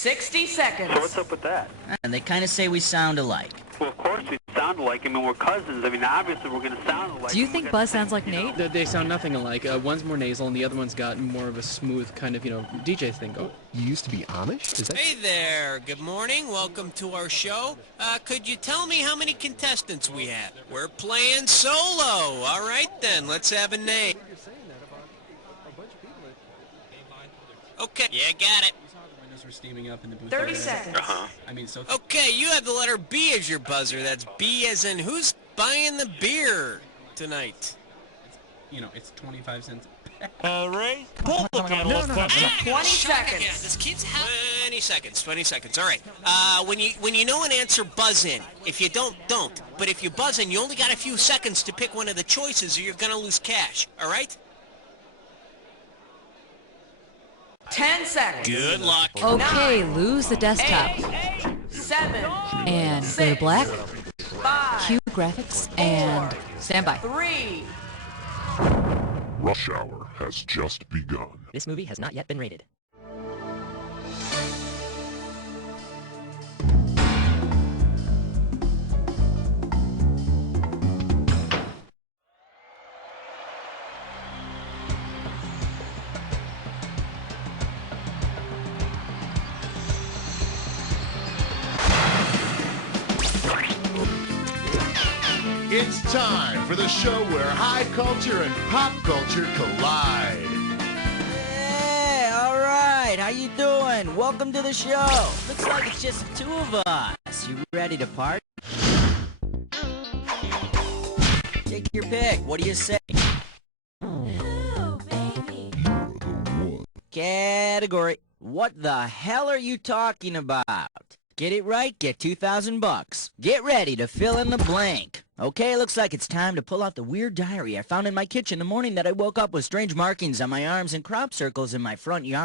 60 seconds. So what's up with that? And they kind of say we sound alike. Well, of course we sound alike. I mean, we're cousins. I mean, obviously we're going to sound alike. Do you think Buzz sounds like Nate? They sound nothing alike. One's more nasal, and the other one's got more of a smooth kind of, DJ thing going. You used to be Amish? Is that... Hey there. Good morning. Welcome to our show. Could you tell me how many contestants we have? We're playing solo. All right, then. Let's have a name. Okay. Yeah, got it. We're steaming up in the booth. 30 seconds. I mean, so... Okay, you have the letter B as your buzzer. That's B as in who's buying the beer tonight? It's 25 cents. Ray, pull the pedal up. 20 seconds. Yeah, this kid's 20 seconds. 20 seconds. All right. When you know an answer, buzz in. If you don't. But if you buzz in, you only got a few seconds to pick one of the choices, or you're gonna lose cash. All right? 10 seconds. Good luck. Okay, 9, lose the desktop. 8, 7, And go to black, 5, cue graphics, and stand by. 3. Rush Hour has just begun. This movie has not yet been rated. It's time for the show where high culture and pop culture collide. Hey, all right. How you doing? Welcome to the show. Looks like it's just the two of us. You ready to party? Take your pick. What do you say? Ooh, baby. Category. What the hell are you talking about? Get it right, get $2,000. Get ready to fill in the blank. Okay, looks like it's time to pull out the weird diary I found in my kitchen the morning that I woke up with strange markings on my arms and crop circles in my front yard.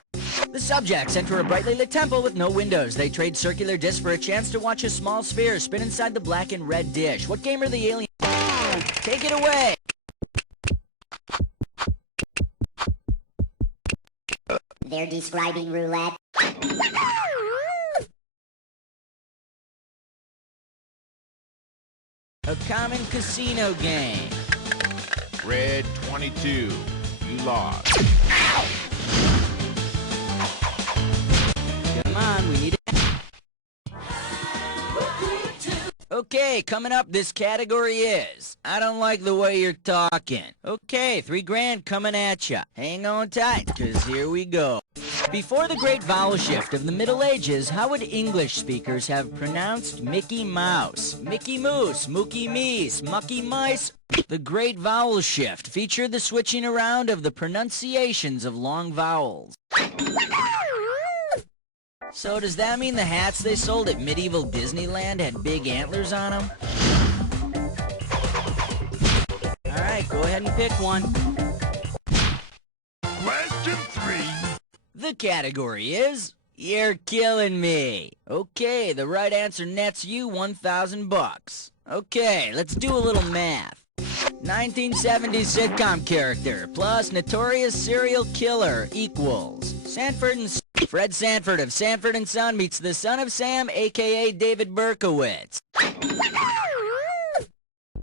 The subjects enter a brightly lit temple with no windows. They trade circular discs for a chance to watch a small sphere spin inside the black and red dish. What game are the aliens? Take it away. They're describing roulette. A common casino game. Red 22, you lost. Come on, we need it. Okay, coming up, this category is I don't like the way you're talking. Okay, $3,000 coming at ya. Hang on tight, cause here we go. Before the great vowel shift of the Middle Ages, how would English speakers have pronounced Mickey Mouse? Mickey Moose, Mookie Meese, Mucky Mice? The great vowel shift featured the switching around of the pronunciations of long vowels. So does that mean the hats they sold at medieval Disneyland had big antlers on them? Alright, go ahead and pick one. Question 3. The category is You're Killing Me. Okay, the right answer nets you $1,000. Okay, let's do a little math. 1970s sitcom character plus notorious serial killer equals Sanford and Fred Sanford of Sanford and Son meets the son of Sam, aka David Berkowitz.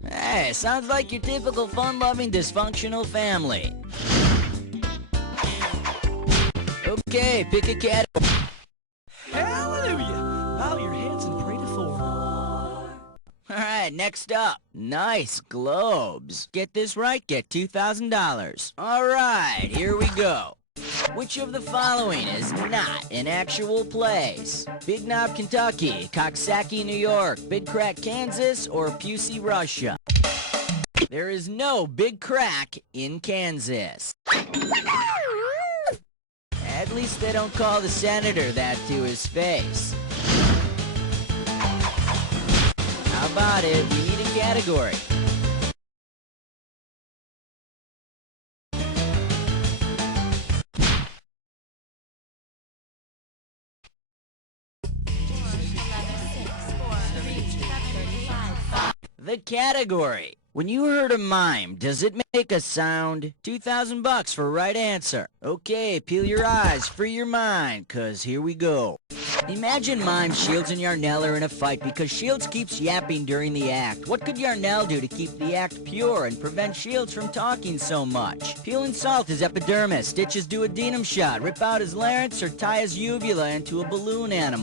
Hey, sounds like your typical fun-loving dysfunctional family. Okay, pick a category. Hallelujah! Bow your heads and pray to four. Alright, next up. Nice globes. Get this right, get $2,000. Alright, here we go. Which of the following is not an actual place? Big Knob, Kentucky, Coxsackie, New York, Big Crack, Kansas, or Pusey, Russia? There is no Big Crack in Kansas. At least they don't call the senator that to his face. How about it? We need a category. The category When you heard a mime, does it make a sound? $2,000 for right answer. Okay, peel your eyes, free your mind, 'cause here we go. Imagine mime Shields and Yarnell are in a fight because Shields keeps yapping during the act. What could Yarnell do to keep the act pure and prevent Shields from talking so much? Peel and salt his epidermis, stitch his duodenum shot, rip out his larynx, or tie his uvula into a balloon animal.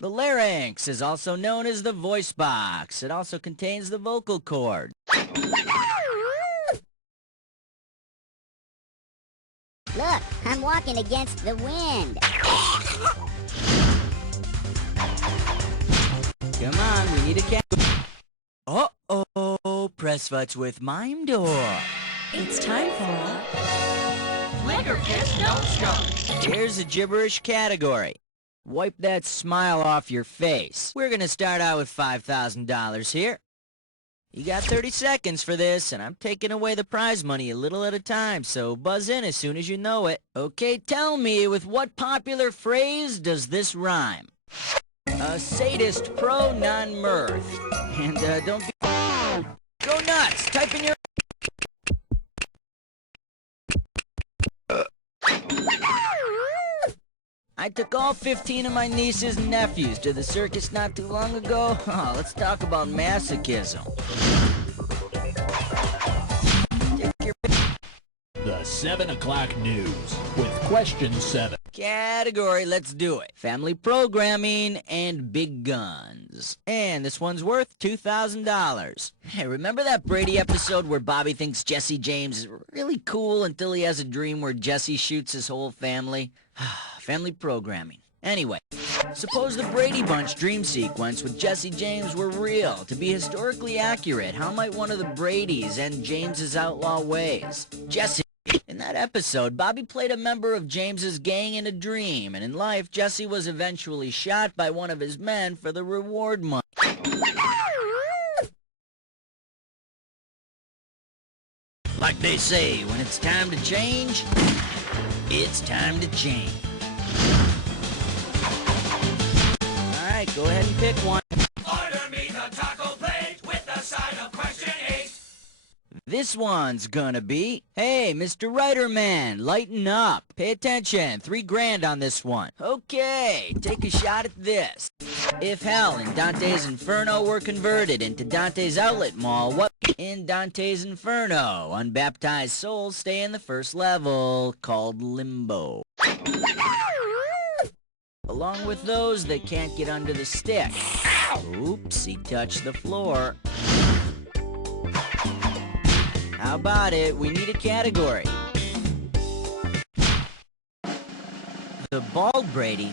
The larynx is also known as the voice box. It also contains the vocal cord. Look, I'm walking against the wind. Come on, we need a cat. Uh-oh, press futs with Mime Door. It's time for... Flicker Kiss Don't Stop. Here's a gibberish category. Wipe that smile off your face. We're gonna start out with $5,000 here. You got 30 seconds for this, and I'm taking away the prize money a little at a time, so buzz in as soon as you know it. Okay, tell me, with what popular phrase does this rhyme? A sadist pro non-mirth. And don't be... Go nuts! Type in your... I took all 15 of my nieces and nephews to the circus not too long ago. Oh, let's talk about masochism. The 7 o'clock news with question 7. Category, let's do it. Family programming and big guns. And this one's worth $2,000. Hey, remember that Brady episode where Bobby thinks Jesse James is really cool until he has a dream where Jesse shoots his whole family? Family programming. Anyway, suppose the Brady Bunch dream sequence with Jesse James were real. To be historically accurate, how might one of the Bradys end James's outlaw ways? Jesse. In that episode, Bobby played a member of James's gang in a dream, and in life, Jesse was eventually shot by one of his men for the reward money. Like they say, when it's time to change, it's time to change. Alright, go ahead and pick one. Order me the taco plate with the side of question 8. This one's gonna be, hey, Mr. Writer Man, lighten up. Pay attention, $3,000 on this one. Okay, take a shot at this. If Hell in Dante's Inferno were converted into Dante's Outlet Mall, what in Dante's Inferno? Unbaptized souls stay in the first level, called Limbo. Along with those that can't get under the stick. Oops, he touched the floor. How about it? We need a category. The Bald Brady.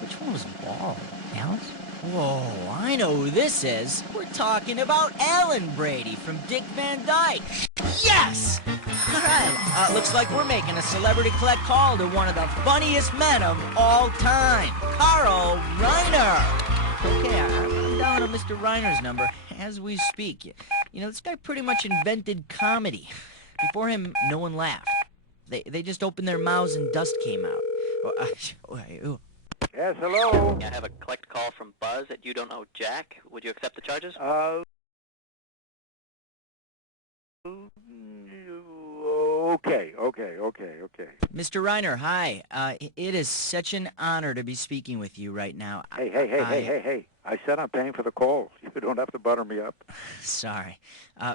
Which one was bald? Alice? Whoa, I know who this is. We're talking about Alan Brady from Dick Van Dyke. Yes! Alright, looks like we're making a celebrity collect call to one of the funniest men of all time, Carl Reiner. Okay, I'm down on Mr. Reiner's number as we speak. You know, this guy pretty much invented comedy. Before him, no one laughed. They just opened their mouths and dust came out. Yes, hello. I have a collect call from Buzz at You Don't Know Jack. Would you accept the charges? Okay. Mr. Reiner, hi. It is such an honor to be speaking with you right now. Hey. I said I'm paying for the call. You don't have to butter me up. Sorry.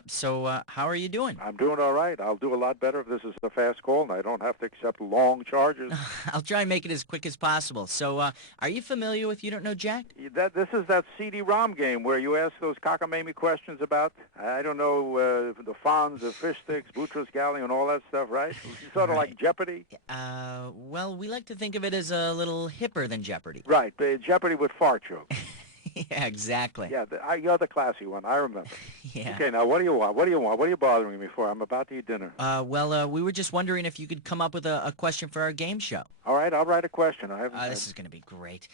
So, how are you doing? I'm doing all right. I'll do a lot better if this is a fast call and I don't have to accept long charges. I'll try and make it as quick as possible. So, are you familiar with You Don't Know Jack? This is that CD-ROM game where you ask those cockamamie questions about, I don't know, the Fonz, the fish sticks, Boutros Ghali, and all that stuff, right? It's sort of like Jeopardy. Well, we like to think of it as a little hipper than Jeopardy. Right, Jeopardy with fart jokes. Yeah, exactly. Yeah, you're the classy one. I remember. Yeah. Okay, now what do you want? What do you want? What are you bothering me for? I'm about to eat dinner. Well, we were just wondering if you could come up with a question for our game show. All right, I'll write a question. This is going to be great.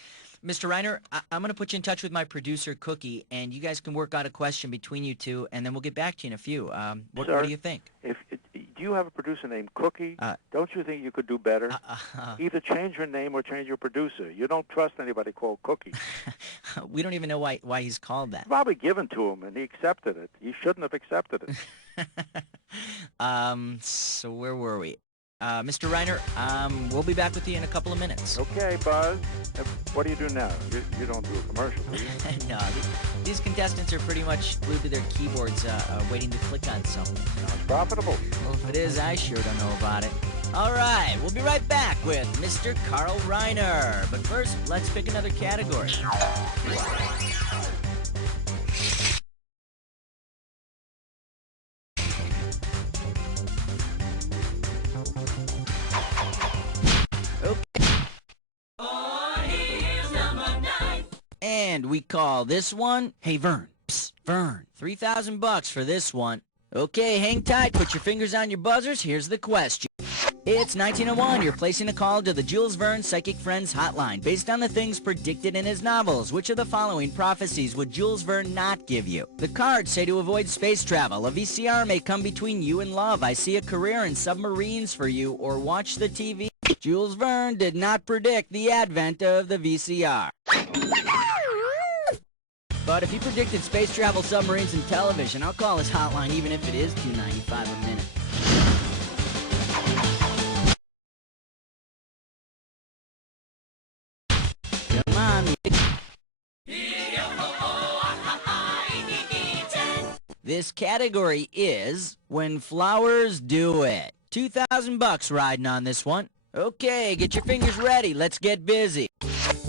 Mr. Reiner, I'm going to put you in touch with my producer, Cookie, and you guys can work out a question between you two, and then we'll get back to you in a few. What do you think? Do do you have a producer named Cookie? Don't you think you could do better? Either change your name or change your producer. You don't trust anybody called Cookie. We don't even know why he's called that. Probably given to him, and he accepted it. He shouldn't have accepted it. So where were we? Mr. Reiner, we'll be back with you in a couple of minutes. Okay, Buzz. What do you do now? You don't do a commercial, do you? No, these contestants are pretty much glued to their keyboards, waiting to click on something. Sounds profitable. Well, if it is, I sure don't know about it. All right, we'll be right back with Mr. Carl Reiner. But first, let's pick another category. And we call this one, hey Vern, psst, Vern, $3,000 for this one. Okay, hang tight, put your fingers on your buzzers, here's the question. It's 1901, you're placing a call to the Jules Verne Psychic Friends hotline. Based on the things predicted in his novels, which of the following prophecies would Jules Verne not give you? The cards say to avoid space travel. A VCR may come between you and love. I see a career in submarines for you, or watch the TV. Jules Verne did not predict the advent of the VCR. But if he predicted space travel, submarines, and television, I'll call his hotline even if it is $2.95 a minute. Come on. This category is When Flowers Do It. $2,000 riding on this one. Okay, get your fingers ready. Let's get busy.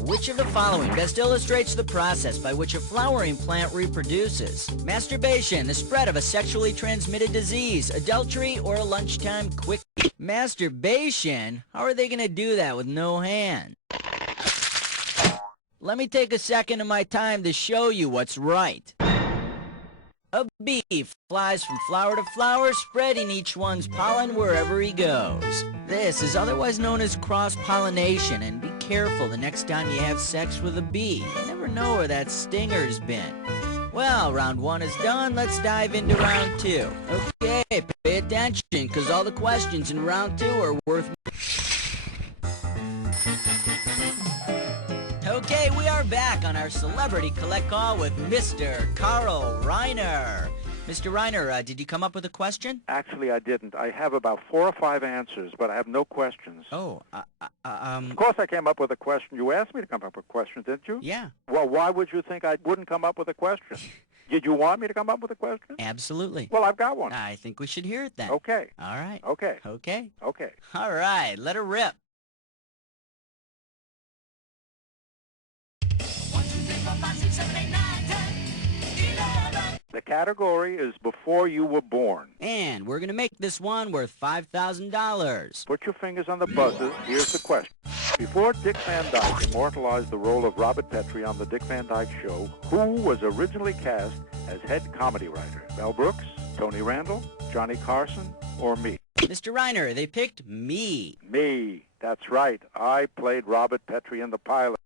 Which of the following best illustrates the process by which a flowering plant reproduces? Masturbation, the spread of a sexually transmitted disease, adultery, or a lunchtime quick... Masturbation? How are they going to do that with no hand? Let me take a second of my time to show you what's right. A bee flies from flower to flower, spreading each one's pollen wherever he goes. This is otherwise known as cross-pollination, and be careful the next time you have sex with a bee. You never know where that stinger's been. Well, round one is done. Let's dive into round two. Okay, pay attention, because all the questions in round two are worth... Okay, we are back on our Celebrity Collect Call with Mr. Carl Reiner. Mr. Reiner, did you come up with a question? Actually, I didn't. I have about 4 or 5 answers, but I have no questions. Oh, Of course I came up with a question. You asked me to come up with a question, didn't you? Yeah. Well, why would you think I wouldn't come up with a question? Did you want me to come up with a question? Absolutely. Well, I've got one. I think we should hear it then. Okay. All right. Okay. Okay. Okay. All right, let her rip. The category is Before You Were Born. And we're going to make this one worth $5,000. Put your fingers on the buzzers. Here's the question. Before Dick Van Dyke immortalized the role of Robert Petrie on The Dick Van Dyke Show, who was originally cast as head comedy writer? Mel Brooks, Tony Randall, Johnny Carson, or me? Mr. Reiner, they picked me. Me. That's right. I played Robert Petrie in the pilot.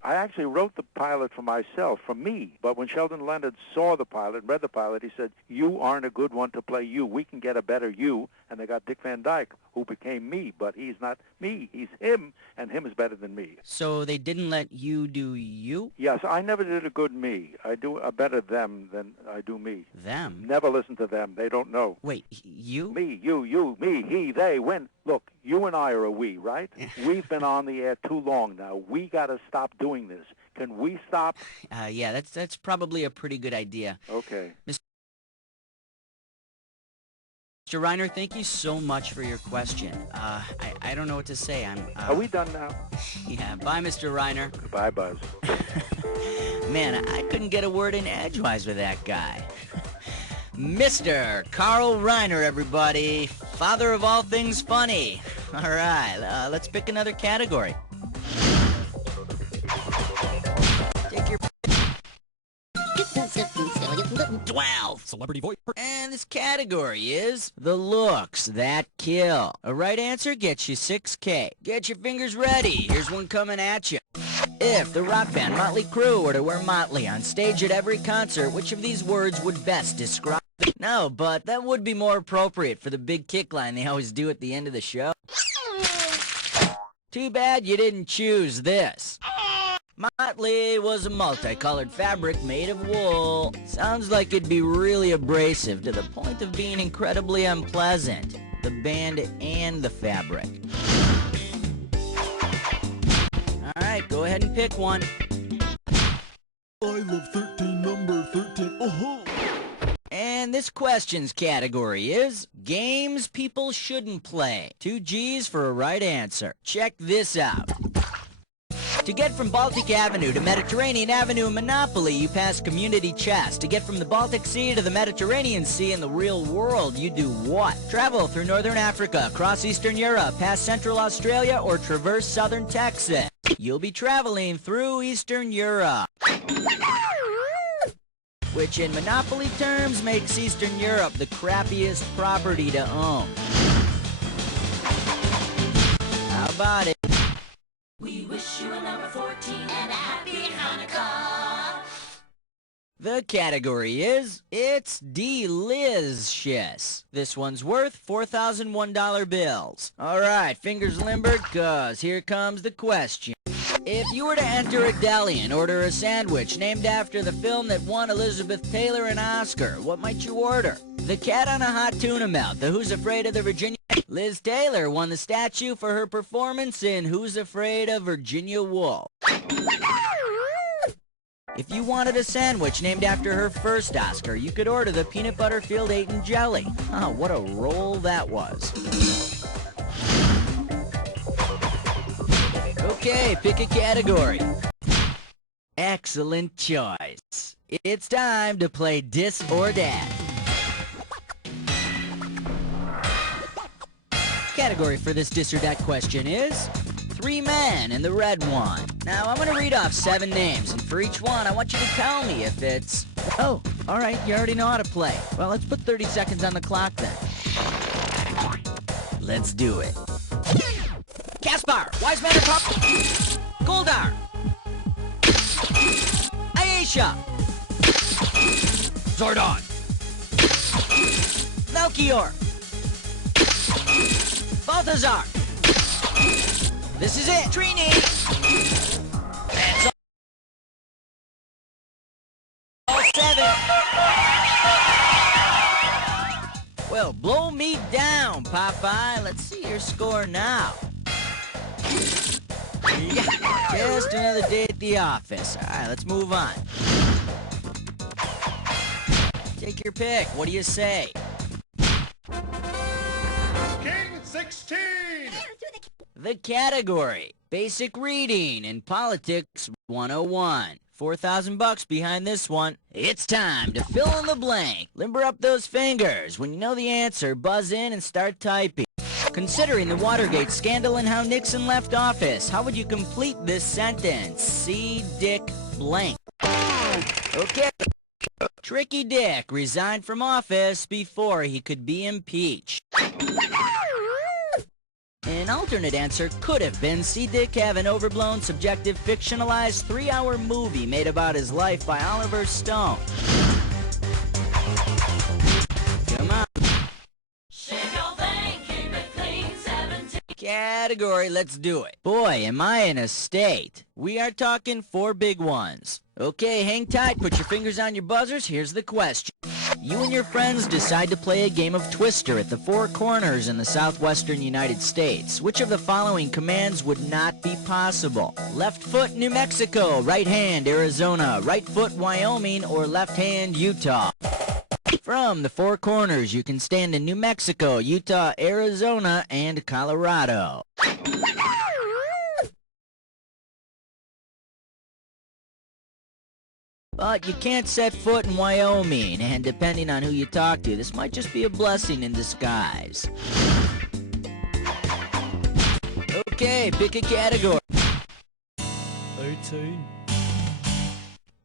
I actually wrote the pilot for myself, for me. But when Sheldon Leonard saw the pilot and read the pilot, he said, you aren't a good one to play you. We can get a better you. And they got Dick Van Dyke, who became me. But he's not me. He's him, and him is better than me. So they didn't let you do you? Yes, I never did a good me. I do a better them than I do me. Them? Never listen to them. They don't know. Wait, you? Me, you, me, he, they, when. Look, you and I are a we, right? We've been on the air too long now. We got to stop doing this. Can we stop? Yeah, that's probably a pretty good idea. Okay. Mr. Reiner, thank you so much for your question. I don't know what to say. Are we done now? Yeah, bye, Mr. Reiner. Goodbye, Buzz. Man, I couldn't get a word in edgewise with that guy. Mr. Carl Reiner, everybody. Father of all things funny. All right, let's pick another category. Take your... 12. Celebrity voice. And this category is The Looks That Kill. A right answer gets you $6K. Get your fingers ready. Here's one coming at you. If the rock band Motley Crue were to wear Motley on stage at every concert, which of these words would best describe it? No, but that would be more appropriate for the big kick line they always do at the end of the show. Too bad you didn't choose this. Motley was a multicolored fabric made of wool. Sounds like it'd be really abrasive to the point of being incredibly unpleasant. The band and the fabric. Alright, go ahead and pick one. I love 13, number 13. Oh-ho! And this question's category is games people shouldn't play. 2 G's for a right answer. Check this out. To get from Baltic Avenue to Mediterranean Avenue in Monopoly, you pass Community Chest. To get from the Baltic Sea to the Mediterranean Sea in the real world, you do what? Travel through Northern Africa, cross Eastern Europe, past Central Australia, or traverse Southern Texas. You'll be traveling through Eastern Europe. Which in Monopoly terms makes Eastern Europe the crappiest property to own. How about it? We wish you a number 14 and a happy Hanukkah. The category is, it's delicious. This one's worth $4,001 bills. Alright, fingers limbered, cause here comes the question. If you were to enter a deli and order a sandwich named after the film that won Elizabeth Taylor an Oscar, what might you order? The Cat on a Hot Tuna Melt, the Who's Afraid of the Virginia... Liz Taylor won the statue for her performance in Who's Afraid of Virginia Woolf. If you wanted a sandwich named after her first Oscar, you could order the Peanut Butter Filled 8 Jelly. Oh, what a roll that was. Okay, pick a category. Excellent choice. It's time to play Dis or Dat. Category for this Dis or Dat question is 3 men and the red one. Now, I'm going to read off 7 names, and for each one, I want you to tell me if it's... Oh, all right, you already know how to play. Well, let's put 30 seconds on the clock then. Let's do it. Caspar, Wise Man or Pop... Goldar. Ayesha. Zordon. Melchior. Balthazar. This is it. Trini. That's all 7. Well, blow me down, Popeye. Let's see your score now. Just another day at the office. All right, let's move on. Take your pick. What do you say? King 16! The category, basic reading and politics 101. $4,000 behind this one. It's time to fill in the blank. Limber up those fingers. When you know the answer, buzz in and start typing. Considering the Watergate scandal and how Nixon left office, how would you complete this sentence? See Dick blank. Okay. Tricky Dick resigned from office before he could be impeached. An alternate answer could have been see Dick have an overblown, subjective, fictionalized 3-hour movie made about his life by Oliver Stone. Come on. Category, let's do it. Boy, am I in a state. We are talking 4 big ones. Okay, hang tight, put your fingers on your buzzers, here's the question. You and your friends decide to play a game of Twister at the 4 corners in the southwestern United States. Which of the following commands would not be possible? Left foot, New Mexico. Right hand, Arizona. Right foot, Wyoming. Or left hand, Utah. From the 4 corners, you can stand in New Mexico, Utah, Arizona, and Colorado. But you can't set foot in Wyoming, and depending on who you talk to, this might just be a blessing in disguise. Okay, pick a category. 18.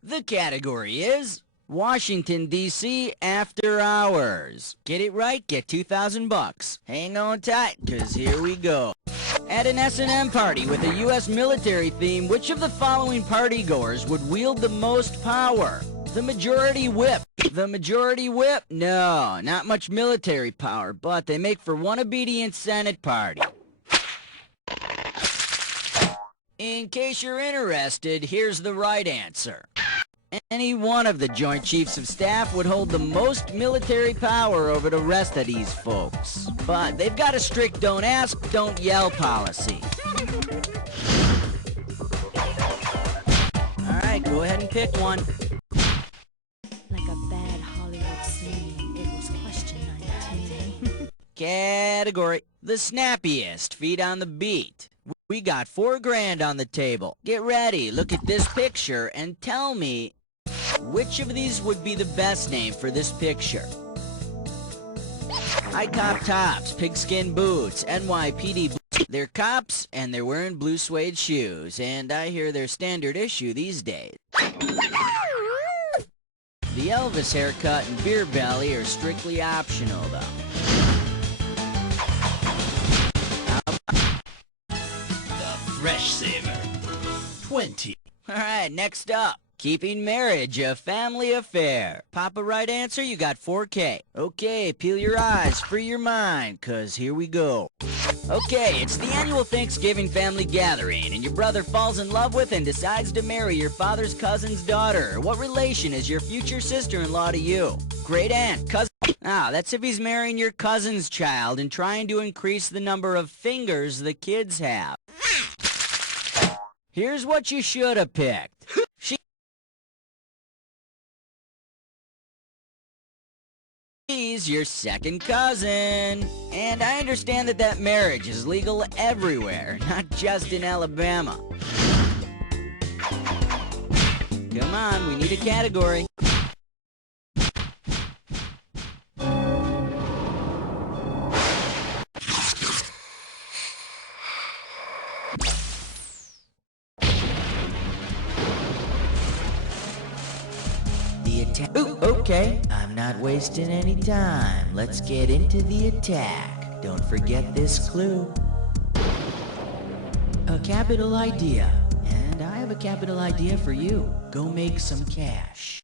The category is Washington, D.C. After Hours. Get it right, get $2,000. Hang on tight, because here we go. At an S&M party with a U.S. military theme, which of the following partygoers would wield the most power? The Majority Whip. The Majority Whip? No, not much military power, but they make for one obedient Senate party. In case you're interested, here's the right answer. Any one of the Joint Chiefs of Staff would hold the most military power over the rest of these folks. But they've got a strict don't ask, don't yell policy. Alright, go ahead and pick one. Like a bad Hollywood scene, it was question 19. Category: the snappiest, feet on the beat. We got $4 grand on the table. Get ready, look at this picture, and tell me which of these would be the best name for this picture. High cop tops, pigskin boots, NYPD boots. They're cops, and they're wearing blue suede shoes, and I hear they're standard issue these days. The Elvis haircut and beer belly are strictly optional, though. Fresh Saver. 20. Alright, next up. Keeping marriage a family affair. Pop a right answer, you got $4K. Okay, peel your eyes, free your mind, cause here we go. Okay, it's the annual Thanksgiving family gathering, and your brother falls in love with and decides to marry your father's cousin's daughter. What relation is your future sister-in-law to you? Great aunt, cousin? Ah, that's if he's marrying your cousin's child and trying to increase the number of fingers the kids have. Here's what you should have picked. She's your second cousin. And I understand that marriage is legal everywhere, not just in Alabama. Come on, we need a category. Ooh, okay, I'm not wasting any time. Let's get into the attack. Don't forget this clue. A capital idea. And I have a capital idea for you. Go make some cash.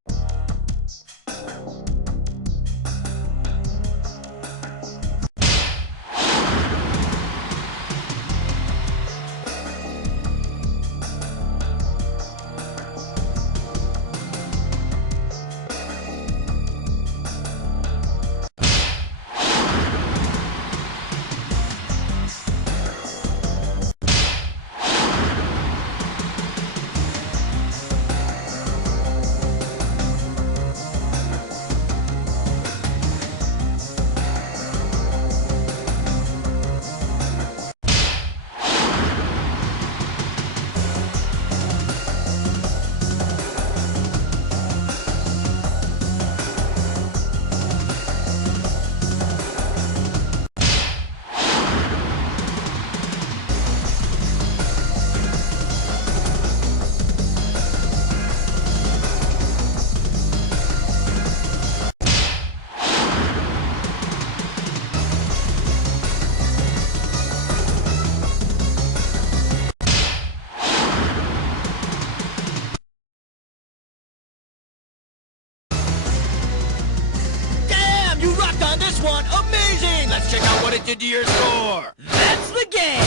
On this one, amazing! Let's check out what it did to your score. That's the game!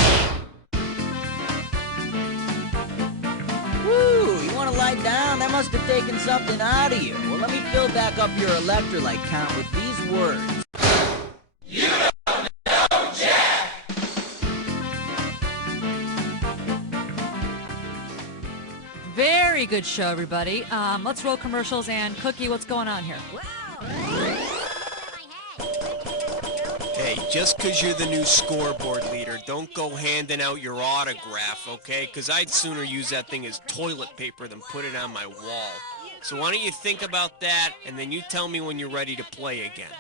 Woo, you want to lie down? That must have taken something out of you. Well, let me fill back up your electrolyte count with these words. You don't know Jack! Very good show, everybody. Let's roll commercials, and Cookie, what's going on here? Hey, just because you're the new scoreboard leader, don't go handing out your autograph, okay? Because I'd sooner use that thing as toilet paper than put it on my wall. So why don't you think about that, and then you tell me when you're ready to play again.